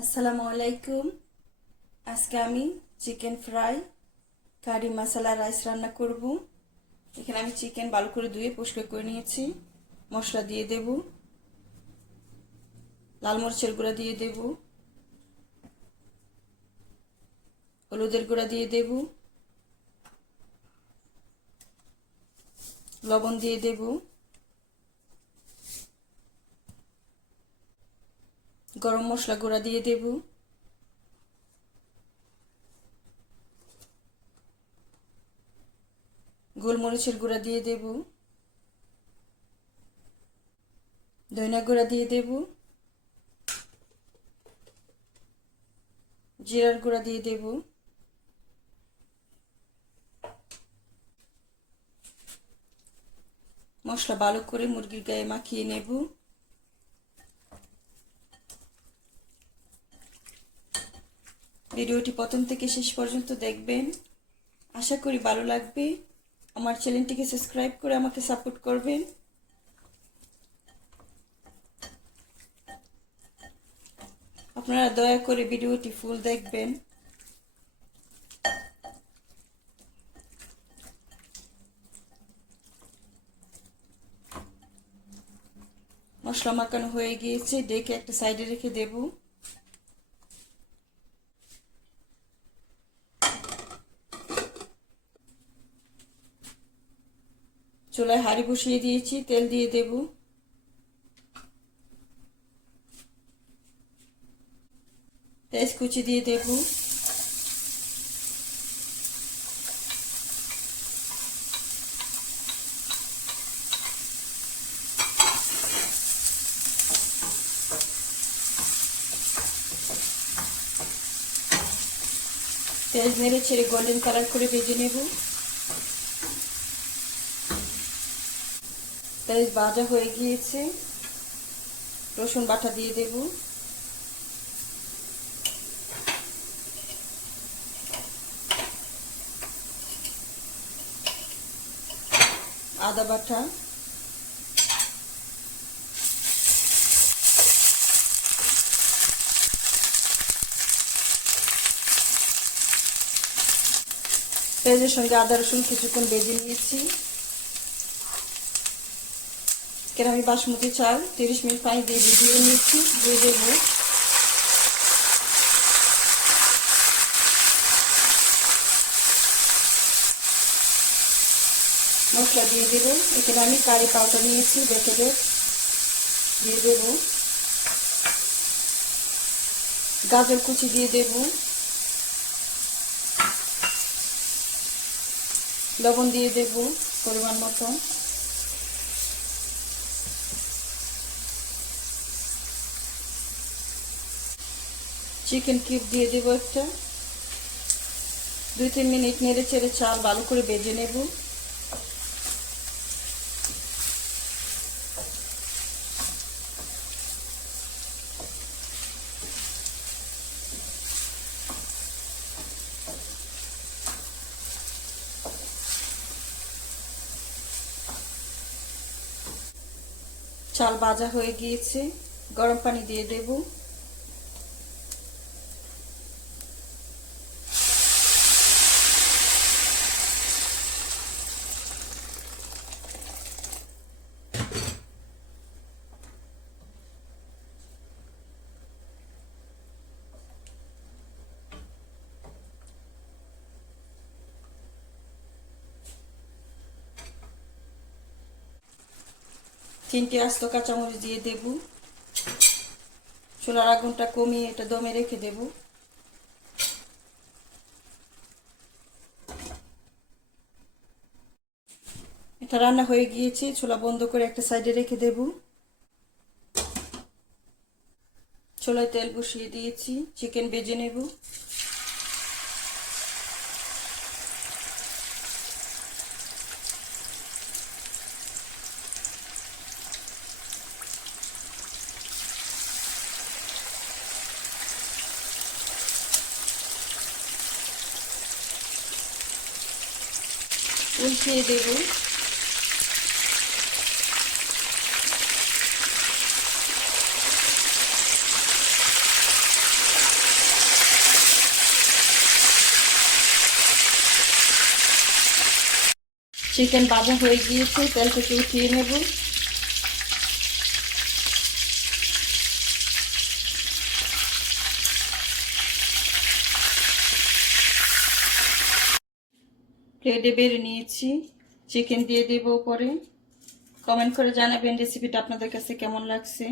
আসসালামু আলাইকুম। আজকে আমি chicken fry, curry masala, rice রান্না করব। এখানে আমি চিকেন ভালো করে ধুয়ে পরিষ্কার করে নিয়েছি। মশলা দিয়ে দেব। লাল মরিচের গুঁড়া দিয়ে দেব। হলুদের গুঁড়া দিয়ে দেব। লবণ দিয়ে দেবো। গরম মশলা গুঁড়া দিয়ে দেব। গোলমরিচের গুঁড়া দিয়ে দেব। দইনা গুঁড়া দিয়ে দেব। জিরার গুঁড়া দিয়ে দেব। মশলা ভালো করে মুরগির গায়ে মাখিয়ে নেব। ভিডিওটি প্রথম থেকে শেষ পর্যন্ত দেখবেন। আশা করি ভালো লাগবে। আমার চ্যানেলটিকে সাবস্ক্রাইব করে আমাকে সাপোর্ট করবেন। আপনারা দয়া করে ভিডিওটি ফুল দেখবেন। মশলা মাখানো হয়ে গিয়েছে, ডেকে একটা সাইডে রেখে দেবো। চুলায় হাঁড়ি বসিয়ে দিয়েছি, তেল দিয়ে দেব। পেঁয়াজ কুচি দিয়ে দেব। তেজ নেড়ে ছেড়ে গোল্ডেন কালার করে ভেজে নেব। পেঁয়াজ ভাজা হয়ে গিয়েছে। রসুন বাটা দিয়ে দেব। আদা বাটা। পেঁয়াজের সঙ্গে আদা রসুন কিছুক্ষণ বেজে নিয়েছি। এখানে আমি বাসমতি চাল, তিরিশ মিনিট পানি দিয়ে ভিজিয়ে নিচ্ছি, দিয়ে দেবো। মশলা দিয়ে দেব। এখানে আমি কারি পাউডার নিয়েছি দেব দিয়ে দেব। গাজর কুচি দিয়ে দেব। লবণ দিয়ে দেব পরিমাণ মতন। চিকেন কিউব দিয়ে দেব একটা। দুই তিন মিনিট নেড়ে চেড়ে চাল ভালো করে বেজে নেব। চাল ভাজা হয়ে গিয়েছে। গরম পানি দিয়ে দেবো। তিনটে আস্ত কাঁচামরিচ দিয়ে দেব। চুলার আগুনটা কমিয়ে এটা দমে রেখে দেব। এটা রান্না হয়ে গিয়েছে, ছোলা বন্ধ করে একটা সাইডে রেখে দেব। ছোলায় তেল বসিয়ে দিয়েছি, চিকেন বেজে নেব। उल्फिए देव चिकेन बाबू हो गए तो तेल कटे उठिए नेब। প্লেটে বেড়ে নিয়েছি। চিকেন দিয়ে দেবো উপরে। কমেন্ট করে জানাবেন রেসিপিটা আপনাদের কাছে কেমন লাগছে।